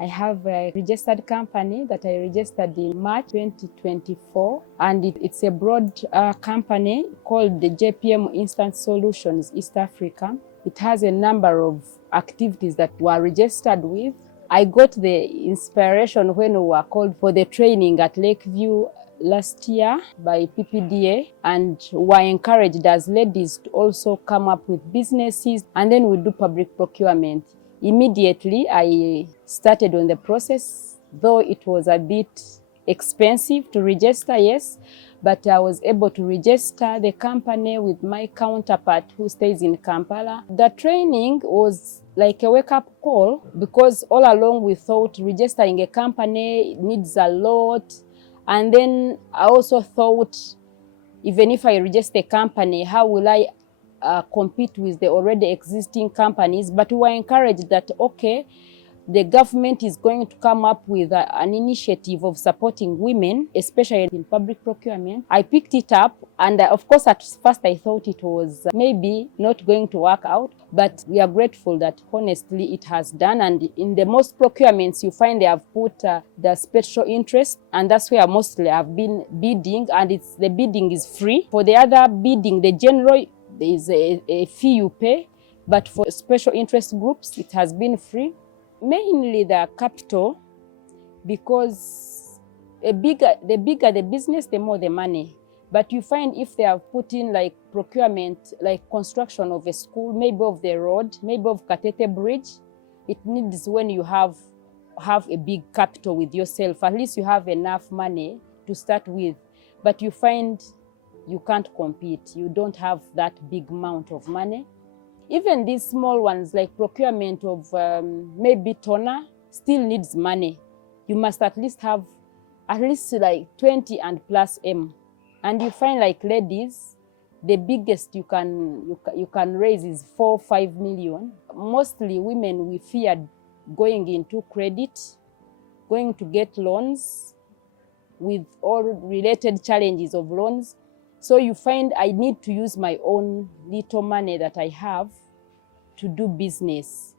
I have a registered company that I registered in March 2024, and it's a broad company called the JPM Instant Solutions East Africa. It has a number of activities that were registered with. I got the inspiration when we were called for the training at Lakeview last year by PPDA, and were encouraged as ladies to also come up with businesses, and then we do public procurement. Immediately, I started on the process, though it was a bit expensive to register, yes, but I was able to register the company with my counterpart who stays in Kampala. The training was like a wake-up call, because all along we thought registering a company needs a lot. And then I also thought, even if I register a company, how will I compete with the already existing companies? But we were encouraged that, okay, the government is going to come up with an initiative of supporting women, especially in public procurement. I picked it up, and of course at first I thought it was maybe not going to work out, but we are grateful that honestly it has done. And in the most procurements you find they have put the special interest, and that's where mostly I've been bidding, and the bidding is free. For the other bidding, the general, there is a fee you pay, but for special interest groups it has been free. Mainly the capital, because the bigger the business, the more the money. But you find if they have put in like procurement, like construction of a school, maybe of the road, maybe of Katete Bridge, it needs when you have a big capital with yourself. At least you have enough money to start with. But you find you can't compete. You don't have that big amount of money. Even these small ones, like procurement of maybe toner, still needs money. You must at least have like 20 and plus M. And you find like ladies, the biggest you can raise is 4-5 million. Mostly women, we fear going into credit, going to get loans with all related challenges of loans. So you find I need to use my own little money that I have to do business.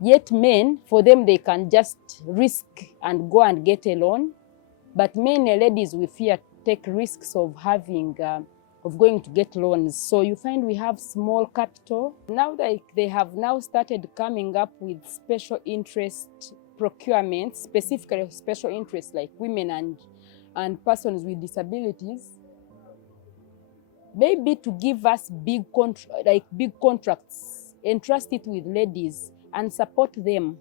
Yet men, for them, they can just risk and go and get a loan. But many ladies, we fear take risks of going to get loans. So you find we have small capital. Now that they have now started coming up with special interest procurement, specifically special interests like women and persons with disabilities, maybe to give us big contracts, entrust it with ladies and support them.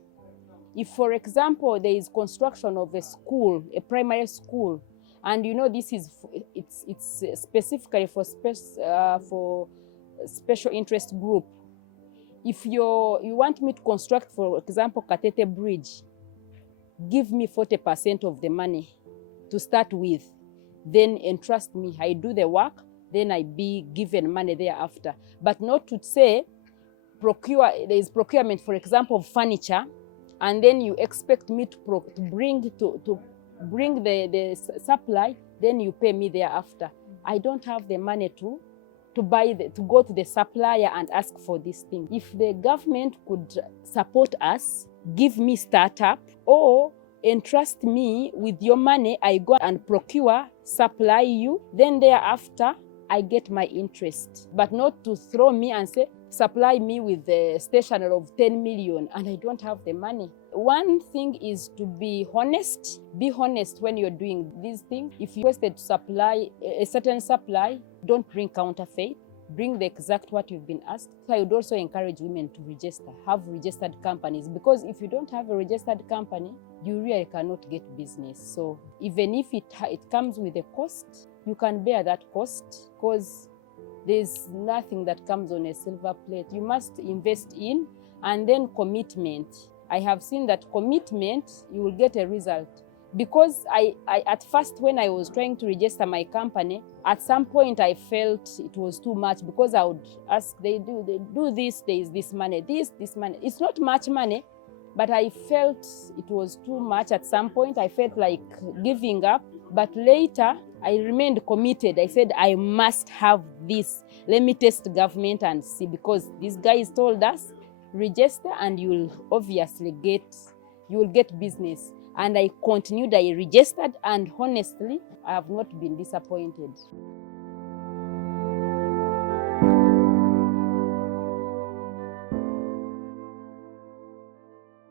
If, for example, there is construction of a school, a primary school, and you know it's specifically for special interest group. If you want me to construct, for example, Katete Bridge, give me 40% of the money to start with, then entrust me. I do the work, then I be given money thereafter. But not to say there is procurement, for example, of furniture, and then you expect me to bring the supply, then you pay me thereafter. I don't have the money to go to the supplier and ask for this thing. If the government could support us, give me startup, or entrust me with your money, I go and procure, supply you, then thereafter I get my interest. But not to throw me and say, supply me with the stationery of 10 million and I don't have the money. One thing is to be honest. Be honest when you're doing these things. If you requested to supply a certain supply, don't bring counterfeit. Bring the exact what you've been asked. So I would also encourage women to have registered companies, because if you don't have a registered company, you really cannot get business. So even if it comes with a cost, you can bear that cost, because there's nothing that comes on a silver plate. You must invest in, and then commitment. I have seen that commitment, you will get a result. Because I at first, when I was trying to register my company, at some point I felt it was too much, because I would ask, they do this, there is this money, this money. It's not much money, but I felt it was too much. At some point I felt like giving up, but later I remained committed. I said, I must have this. Let me test the government and see, because these guys told us, register and you'll obviously you will get business. And I continued, I registered, and honestly, I have not been disappointed.